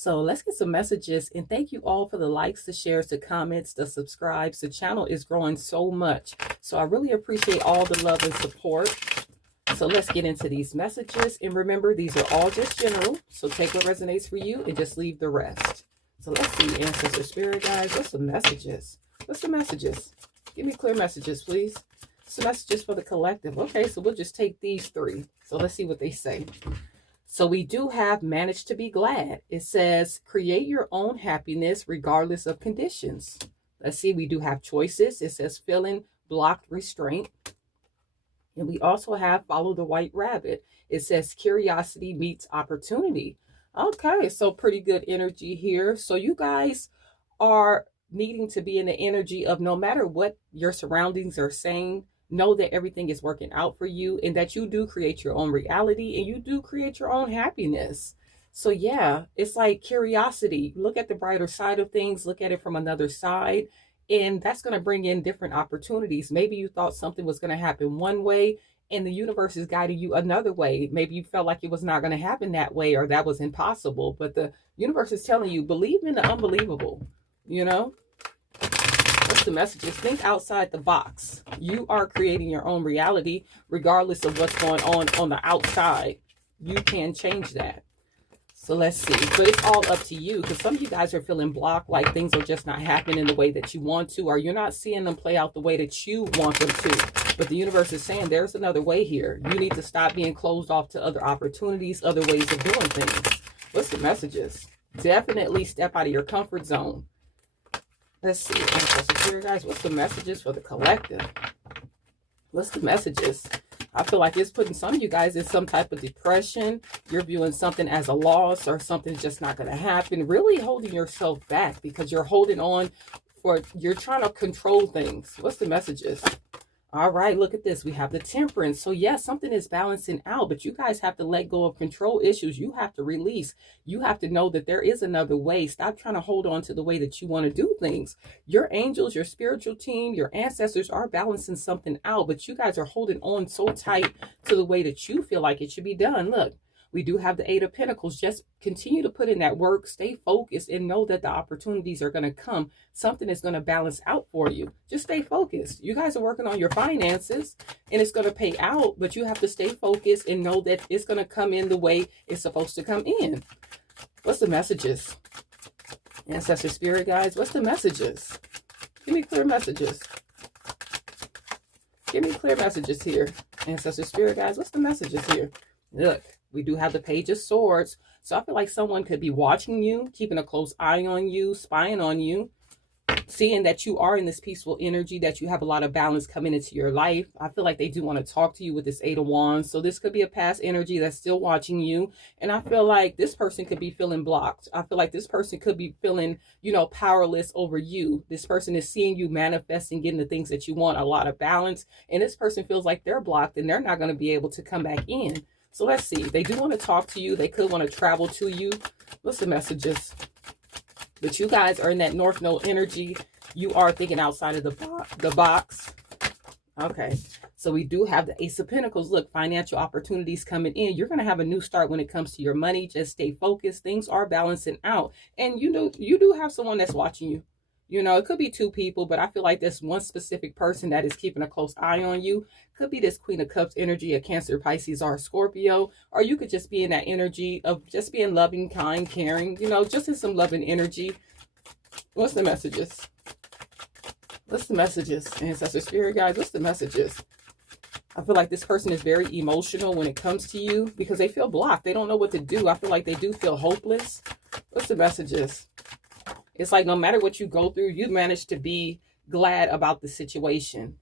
So let's get some messages, and thank you all for the likes, the shares, the comments, the subscribes. The channel is growing so much. So I really appreciate all the love and support. So let's get into these messages. And remember, these are all just general. So take what resonates for you and just leave the rest. So let's see, Ancestor Spirit Guides, what's the messages? What's the messages? Give me clear messages, please. Some messages for the collective. Okay, so we'll just take these three. So let's see what they say. So we do have manage to be glad. It says, create your own happiness regardless of conditions. Let's see, we do have choices. It says feeling blocked restraint. And we also have follow the white rabbit. It says curiosity meets opportunity. Okay, so pretty good energy here. So you guys are needing to be in the energy of no matter what your surroundings are saying, know that everything is working out for you and that you do create your own reality and you do create your own happiness. So yeah, it's like curiosity. Look at the brighter side of things. Look at it from another side. And that's going to bring in different opportunities. Maybe you thought something was going to happen one way and the universe is guiding you another way. Maybe you felt like it was not going to happen that way or that was impossible. But the universe is telling you, believe in the unbelievable, you know? What's the messages? Think outside the box. You are creating your own reality regardless of what's going on the outside. You can change that. So let's see. But it's all up to you because some of you guys are feeling blocked, like things are just not happening the way that you want to, or you're not seeing them play out the way that you want them to. But the universe is saying there's another way here. You need to stop being closed off to other opportunities, other ways of doing things. What's the messages? Definitely step out of your comfort zone. Let's see, Spirit guys, what's the messages for the collective? What's the messages? I feel like it's putting some of you guys in some type of depression. You're viewing something as a loss or something's just not going to happen. Really holding yourself back because you're holding on you're trying to control things. What's the messages? All right, look at this. We have the Temperance. So yes, something is balancing out, but you guys have to let go of control issues. You have to release. You have to know that there is another way. Stop trying to hold on to the way that you want to do things. Your angels, your spiritual team, your ancestors are balancing something out, but you guys are holding on so tight to the way that you feel like it should be done. Look, we do have the Eight of Pentacles. Just continue to put in that work, stay focused, and know that the opportunities are going to come. Something is going to balance out for you. Just stay focused. You guys are working on your finances, and it's going to pay out, but you have to stay focused and know that it's going to come in the way it's supposed to come in. What's the messages? Ancestor Spirit Guides, what's the messages? Give me clear messages. Give me clear messages here. Ancestor Spirit Guides, what's the messages here? Look. We do have the Page of Swords. So I feel like someone could be watching you, keeping a close eye on you, spying on you, seeing that you are in this peaceful energy, that you have a lot of balance coming into your life. I feel like they do want to talk to you with this Eight of Wands. So this could be a past energy that's still watching you. And I feel like this person could be feeling blocked. I feel like this person could be feeling, you know, powerless over you. This person is seeing you manifesting, getting the things that you want, a lot of balance. And this person feels like they're blocked and they're not going to be able to come back in. So let's see. They do want to talk to you. They could want to travel to you. What's the messages? But you guys are in that North Node energy. You are thinking outside of the box. Okay. So we do have the Ace of Pentacles. Look, financial opportunities coming in. You're going to have a new start when it comes to your money. Just stay focused. Things are balancing out. And you do have someone that's watching you. You know, it could be two people, but I feel like there's one specific person that is keeping a close eye on you. Could be this Queen of Cups energy, a Cancer, Pisces, or a Scorpio. Or you could just be in that energy of just being loving, kind, caring, you know, just in some loving energy. What's the messages? What's the messages? Ancestor Spirit Guides, what's the messages? I feel like this person is very emotional when it comes to you because they feel blocked. They don't know what to do. I feel like they do feel hopeless. What's the messages? It's like no matter what you go through, you manage to be glad about the situation.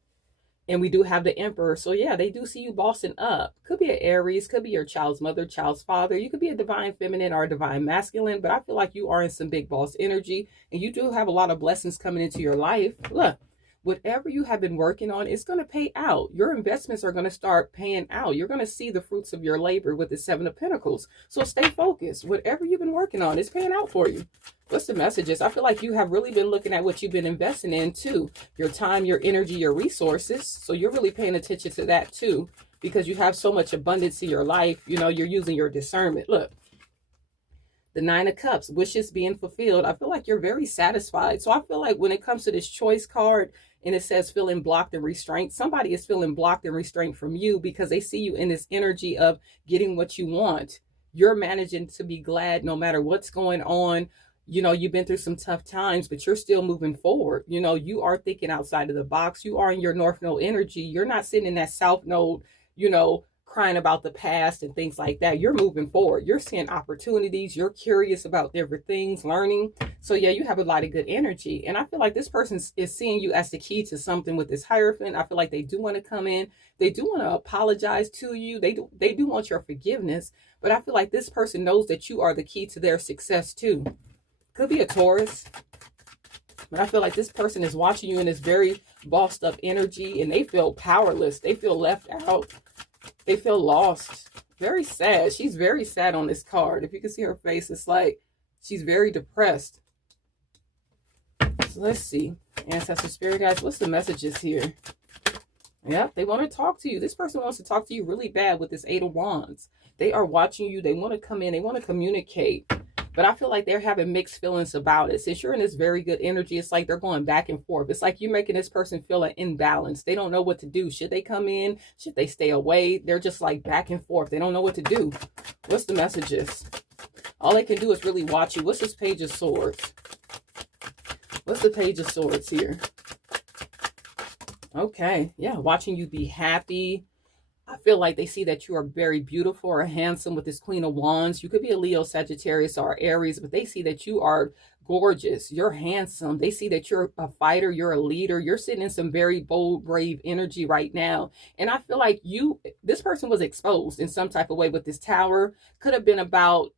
And we do have the Emperor. So yeah, they do see you bossing up. Could be an Aries, could be your child's mother, child's father. You could be a divine feminine or a divine masculine. But I feel like you are in some big boss energy. And you do have a lot of blessings coming into your life. Look, whatever you have been working on, it's going to pay out. Your investments are going to start paying out. You're going to see the fruits of your labor with the Seven of Pentacles. So stay focused. Whatever you've been working on, it's paying out for you. What's the messages? I feel like you have really been looking at what you've been investing in too. Your time, your energy, your resources. So you're really paying attention to that too, because you have so much abundance in your life. You know, you're using your discernment. Look, The Nine of Cups, wishes being fulfilled. I feel like you're very satisfied. So I feel like when it comes to this choice card and it says feeling blocked and restrained, somebody is feeling blocked and restrained from you because they see you in this energy of getting what you want. You're managing to be glad no matter what's going on. You know, you've been through some tough times, but you're still moving forward. You know, you are thinking outside of the box. You are in your North Node energy. You're not sitting in that South Node, you know, crying about the past and things like that. You're moving forward. You're seeing opportunities. You're curious about different things, learning. So yeah, you have a lot of good energy. And I feel like this person is seeing you as the key to something with this Hierophant. I feel like they do want to come in. They do want to apologize to you. They do want your forgiveness. But I feel like this person knows that you are the key to their success too. Could be a Taurus. But I feel like this person is watching you in this very bossed up energy and they feel powerless. They feel left out. They feel lost. Very sad. She's very sad on this card. If you can see her face, it's like she's very depressed. So let's see. Ancestor Spirit guys, what's the messages here? Yeah, they want to talk to you. This person wants to talk to you really bad with this Eight of Wands. They are watching you. They want to come in. They want to communicate. But I feel like they're having mixed feelings about it. Since you're in this very good energy, it's like they're going back and forth. It's like you're making this person feel an imbalance. They don't know what to do. Should they come in? Should they stay away? They're just like back and forth. They don't know what to do. What's the messages? All they can do is really watch you. What's this Page of Swords? What's the Page of Swords here? Okay. Yeah, watching you be happy. I feel like they see that you are very beautiful or handsome with this Queen of Wands. You could be a Leo, Sagittarius, or Aries, but they see that you are gorgeous. You're handsome. They see that you're a fighter. You're a leader. You're sitting in some very bold, brave energy right now. And I feel like this person was exposed in some type of way with this Tower. Could have been about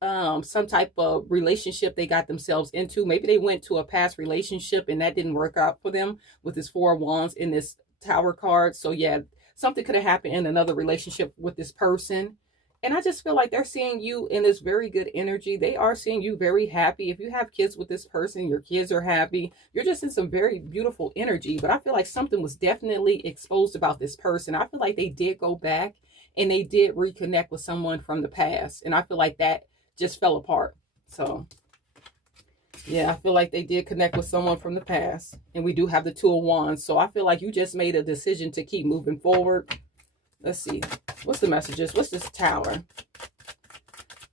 some type of relationship they got themselves into. Maybe they went to a past relationship and that didn't work out for them with this Four of Wands in this Tower card. So yeah, something could have happened in another relationship with this person. And I just feel like they're seeing you in this very good energy. They are seeing you very happy. If you have kids with this person, your kids are happy. You're just in some very beautiful energy. But I feel like something was definitely exposed about this person. I feel like they did go back and they did reconnect with someone from the past. And I feel like that just fell apart. So yeah, I feel like they did connect with someone from the past. And we do have the Two of Wands. So I feel like you just made a decision to keep moving forward. Let's see. What's the messages? What's this Tower?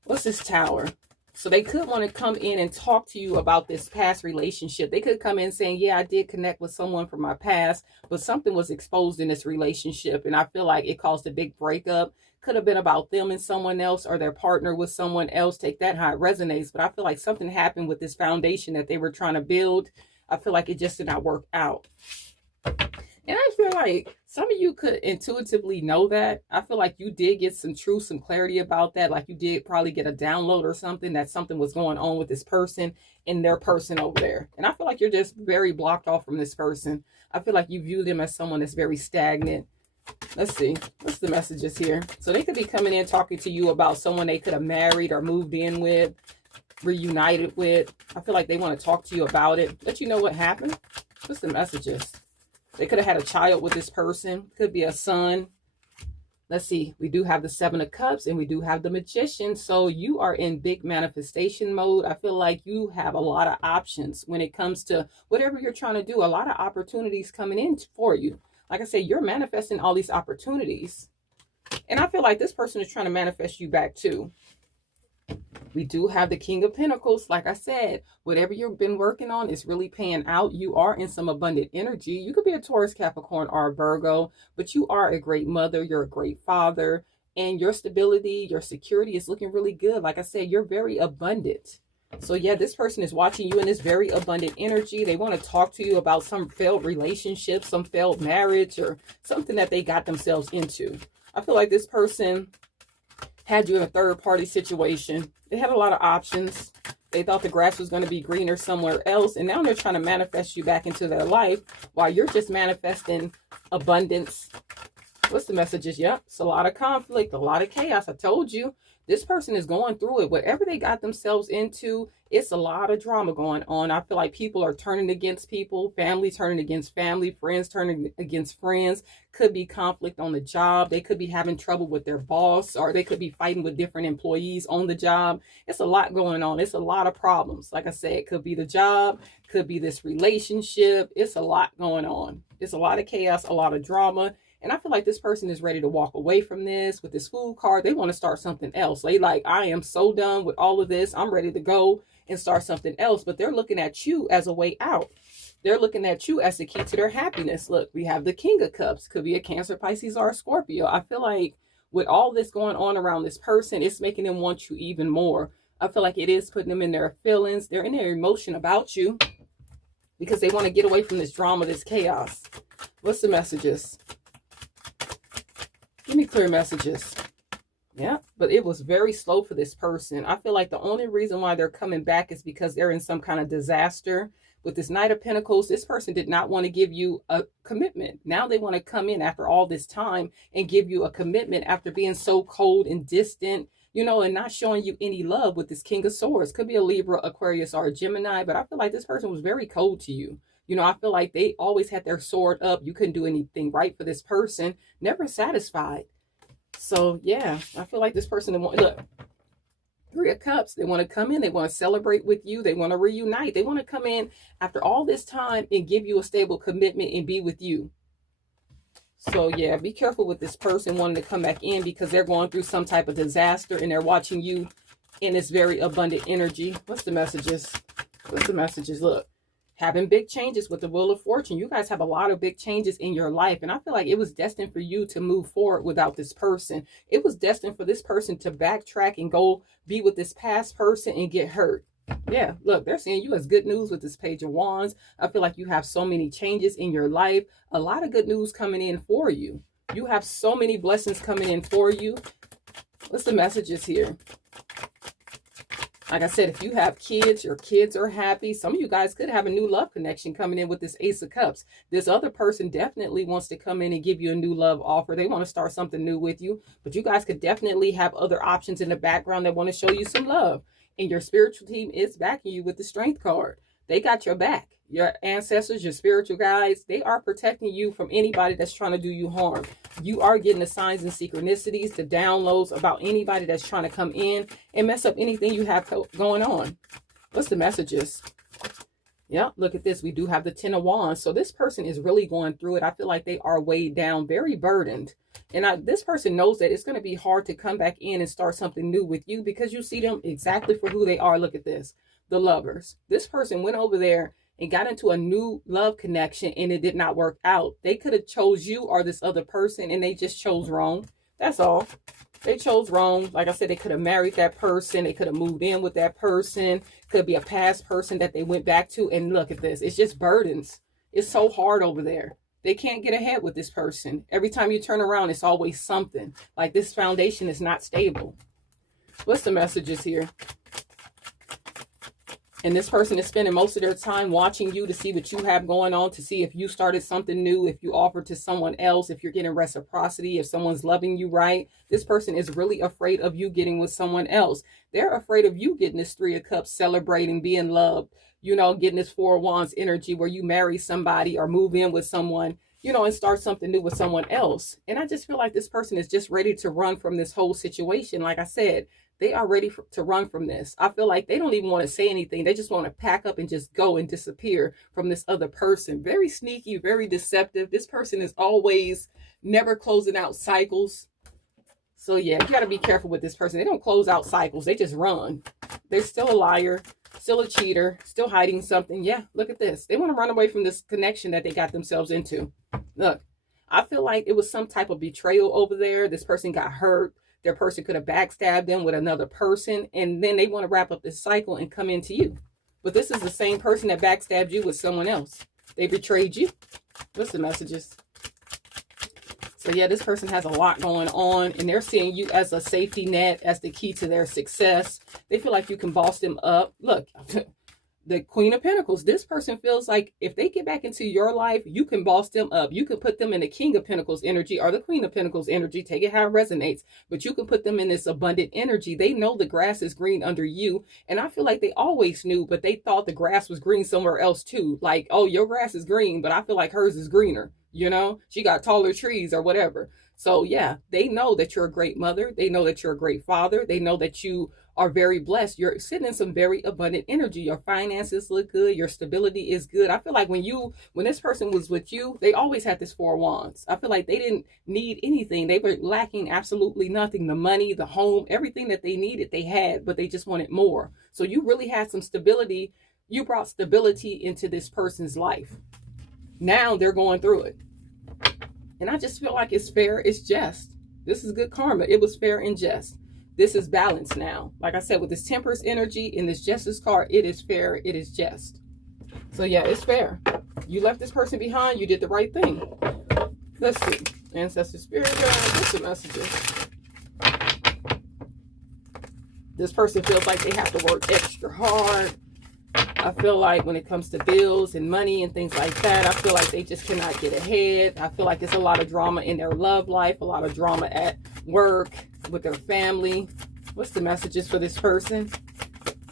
What's this Tower? So they could want to come in and talk to you about this past relationship. They could come in saying, yeah, I did connect with someone from my past, but something was exposed in this relationship. And I feel like it caused a big breakup. Could have been about them and someone else or their partner with someone else. Take that how it resonates. But I feel like something happened with this foundation that they were trying to build. I feel like it just did not work out. And I feel like some of you could intuitively know that. I feel like you did get some truth, some clarity about that. Like you did probably get a download or something that something was going on with this person and their person over there. And I feel like you're just very blocked off from this person. I feel like you view them as someone that's very stagnant. Let's see. What's the messages here? So they could be coming in talking to you about someone they could have married or moved in with, reunited with. I feel like they want to talk to you about it. Let you know what happened. What's the messages? They could have had a child with this person. Could be a son. Let's see. We do have the Seven of Cups and we do have the Magician. So you are in big manifestation mode. I feel like you have a lot of options when it comes to whatever you're trying to do. A lot of opportunities coming in for you. Like I said, you're manifesting all these opportunities. And I feel like this person is trying to manifest you back too. We do have the King of Pentacles. Like I said, whatever you've been working on is really paying out. You are in some abundant energy. You could be a Taurus, Capricorn, or a Virgo, but you are a great mother. You're a great father. And your stability, your security is looking really good. Like I said, you're very abundant. So yeah, this person is watching you in this very abundant energy. They want to talk to you about some failed relationship, some failed marriage, or something that they got themselves into. I feel like this person had you in a third-party situation. They had a lot of options. They thought the grass was going to be greener somewhere else. And now they're trying to manifest you back into their life while you're just manifesting abundance. What's the messages? Yep, it's a lot of conflict, a lot of chaos. I told you. This person is going through it. Whatever they got themselves into, it's a lot of drama going on. I feel like people are turning against people, family turning against family, friends turning against friends. Could be conflict on the job. They could be having trouble with their boss, or they could be fighting with different employees on the job. It's a lot going on. It's a lot of problems. Like I said, it could be the job, could be this relationship. It's a lot going on. It's a lot of chaos, a lot of drama. And I feel like this person is ready to walk away from this. With this Fool card, they want to start something else. They like, I am so done with all of this. I'm ready to go and start something else. But they're looking at you as a way out. They're looking at you as the key to their happiness. Look, we have the King of Cups. Could be a Cancer, Pisces, or a Scorpio. I feel like with all this going on around this person, it's making them want you even more. I feel like it is putting them in their feelings. They're in their emotion about you because they want to get away from this drama, this chaos. What's the messages? Give me clear messages. Yeah, but it was very slow for this person. I feel like the only reason why they're coming back is because they're in some kind of disaster. With this Knight of Pentacles, this person did not want to give you a commitment. Now they want to come in after all this time and give you a commitment after being so cold and distant, you know, and not showing you any love with this King of Swords. Could be a Libra, Aquarius, or a Gemini, but I feel like this person was very cold to you. You know, I feel like they always had their sword up. You couldn't do anything right for this person. Never satisfied. So, yeah, I feel like this person, look, Three of Cups, they want to come in. They want to celebrate with you. They want to reunite. They want to come in after all this time and give you a stable commitment and be with you. So, yeah, be careful with this person wanting to come back in because they're going through some type of disaster and they're watching you in this very abundant energy. What's the messages? What's the messages? Look. Having big changes with the Wheel of Fortune. You guys have a lot of big changes in your life. And I feel like it was destined for you to move forward without this person. It was destined for this person to backtrack and go be with this past person and get hurt. Yeah, look, they're seeing you as good news with this Page of Wands. I feel like you have so many changes in your life. A lot of good news coming in for you. You have so many blessings coming in for you. What's the messages here? Like I said, if you have kids, your kids are happy. Some of you guys could have a new love connection coming in with this Ace of Cups. This other person definitely wants to come in and give you a new love offer. They want to start something new with you. But you guys could definitely have other options in the background that want to show you some love. And your spiritual team is backing you with the Strength card. They got your back. Your ancestors, your spiritual guides, they are protecting you from anybody that's trying to do you harm. You are getting the signs and synchronicities, the downloads about anybody that's trying to come in and mess up anything you have going on. What's the messages? Yeah, look at this. We do have the Ten of Wands. So this person is really going through it. I feel like they are weighed down, very burdened. And this person knows that it's going to be hard to come back in and start something new with you because you see them exactly for who they are. Look at this. The Lovers. This person went over there and got into a new love connection and it did not work out. They could have chose you or this other person and they just chose wrong. That's all. They chose wrong. Like I said, they could have married that person. They could have moved in with that person. Could be a past person that they went back to. And look at this. It's just burdens. It's so hard over there. They can't get ahead with this person. Every time you turn around, it's always something. Like this foundation is not stable. What's the messages here? And this person is spending most of their time watching you to see what you have going on, to see if you started something new, if you offered to someone else, if you're getting reciprocity, if someone's loving you right. This person is really afraid of you getting with someone else. They're afraid of you getting this Three of Cups, celebrating, being loved, you know, getting this Four of Wands energy where you marry somebody or move in with someone, you know, and start something new with someone else. And I just feel like this person is just ready to run from this whole situation. Like I said, they are ready to run from this. I feel like they don't even want to say anything. They just want to pack up and just go and disappear from this other person. Very sneaky, very deceptive. This person is always never closing out cycles. So yeah, you got to be careful with this person. They don't close out cycles. They just run. They're still a liar, still a cheater, still hiding something. Yeah, look at this. They want to run away from this connection that they got themselves into. Look, I feel like it was some type of betrayal over there. This person got hurt. Their person could have backstabbed them with another person. And then they want to wrap up this cycle and come into you. But this is the same person that backstabbed you with someone else. They betrayed you. What's the messages? So yeah, this person has a lot going on. And they're seeing you as a safety net, as the key to their success. They feel like you can boss them up. Look, the Queen of Pentacles. This person feels like if they get back into your life, you can boss them up. You can put them in the King of Pentacles energy or the Queen of Pentacles energy. Take it how it resonates. But you can put them in this abundant energy. They know the grass is green under you. And I feel like they always knew, but they thought the grass was green somewhere else too. Like, oh, your grass is green, but I feel like hers is greener. You know, she got taller trees or whatever. So yeah, they know that you're a great mother. They know that you're a great father. They know that you are very blessed. You're sitting in some very abundant energy. Your finances look good. Your stability is good. I feel like when this person was with you, they always had this Four of Wands. I feel like they didn't need anything. They were lacking absolutely nothing. The money, the home, everything that they needed, they had, but they just wanted more. So you really had some stability. You brought stability into this person's life. Now they're going through it. And I just feel like it's fair. It's just. This is good karma. It was fair and just. This is balance now. Like I said, with this Temperance energy in this Justice card, it is fair. It is just. So yeah, it's fair. You left this person behind. You did the right thing. Let's see. Ancestor Spirit Guide, what's the messages? This person feels like they have to work extra hard. I feel like when it comes to bills and money and things like that, I feel like they just cannot get ahead. I feel like it's a lot of drama in their love life, a lot of drama at work, with their family. What's the messages for this person?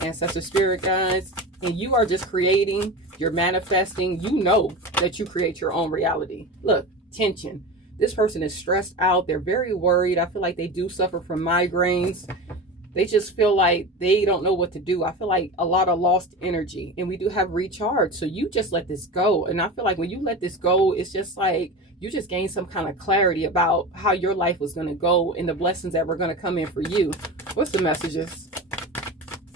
Ancestor Spirit Guides. And you are just creating, you're manifesting. You know that you create your own reality. Look, tension. This person is stressed out. They're very worried. I feel like they do suffer from migraines. They just feel like they don't know what to do. I feel like a lot of lost energy. And we do have recharge. So you just let this go. And I feel like when you let this go, it's just like you just gain some kind of clarity about how your life was going to go and the blessings that were going to come in for you. What's the messages?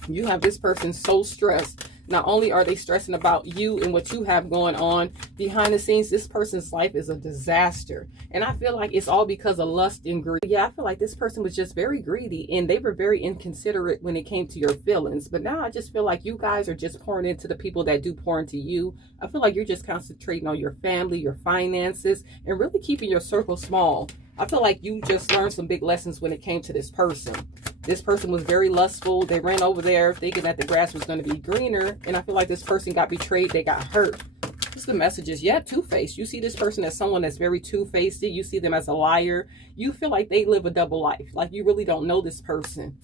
You have this person so stressed. Not only are they stressing about you and what you have going on behind the scenes, this person's life is a disaster. And I feel like it's all because of lust and greed. Yeah, I feel like this person was just very greedy and they were very inconsiderate when it came to your feelings. But now I just feel like you guys are just pouring into the people that do pour into you. I feel like you're just concentrating on your family, your finances, and really keeping your circle small. I feel like you just learned some big lessons when it came to this person. This person was very lustful. They ran over there thinking that the grass was going to be greener. And I feel like this person got betrayed. They got hurt. What's the messages? Yeah, two-faced. You see this person as someone that's very two-faced. You see them as a liar. You feel like they live a double life. Like you really don't know this person.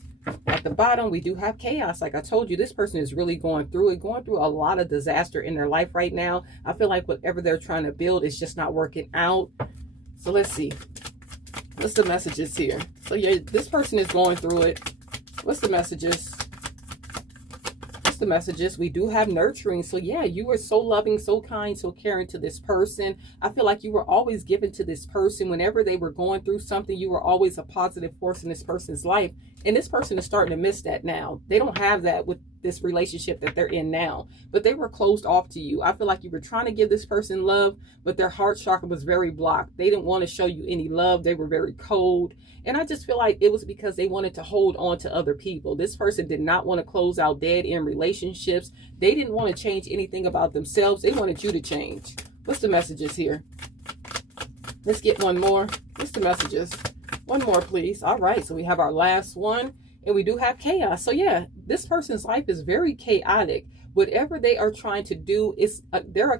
At the bottom, we do have chaos. Like I told you, this person is really going through it, going through a lot of disaster in their life right now. I feel like whatever they're trying to build is just not working out. So let's see. What's the messages here? So yeah, this person is going through it. What's the messages? What's the messages? We do have nurturing. So yeah, you were so loving, so kind, so caring to this person. I feel like you were always given to this person. Whenever they were going through something, you were always a positive force in this person's life. And this person is starting to miss that now. They don't have that with this relationship that they're in now, but they were closed off to you. I feel like you were trying to give this person love, but their heart chakra was very blocked. They didn't want to show you any love. They were very cold. And I just feel like it was because they wanted to hold on to other people. This person did not want to close out dead end relationships. They didn't want to change anything about themselves. They wanted you to change. What's the messages here? Let's get one more. What's the messages? One more, please. All right. So we have our last one. And we do have chaos. So yeah, this person's life is very chaotic. Whatever they are trying to do, they're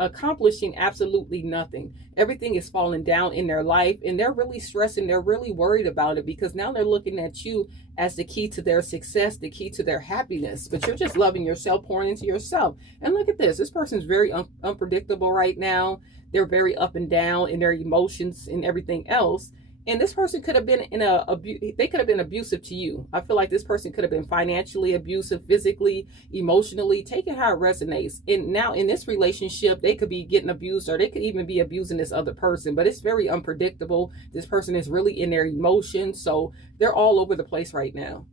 accomplishing absolutely nothing. Everything is falling down in their life, and they're really stressing. They're really worried about it because now they're looking at you as the key to their success, the key to their happiness. But you're just loving yourself, pouring into yourself. And look at this. This person's very unpredictable right now. They're very up and down in their emotions and everything else. And this person could have been they could have been abusive to you. I feel like this person could have been financially abusive, physically, emotionally. Take it how it resonates. And now in this relationship, they could be getting abused, or they could even be abusing this other person. But it's very unpredictable. This person is really in their emotions. So they're all over the place right now.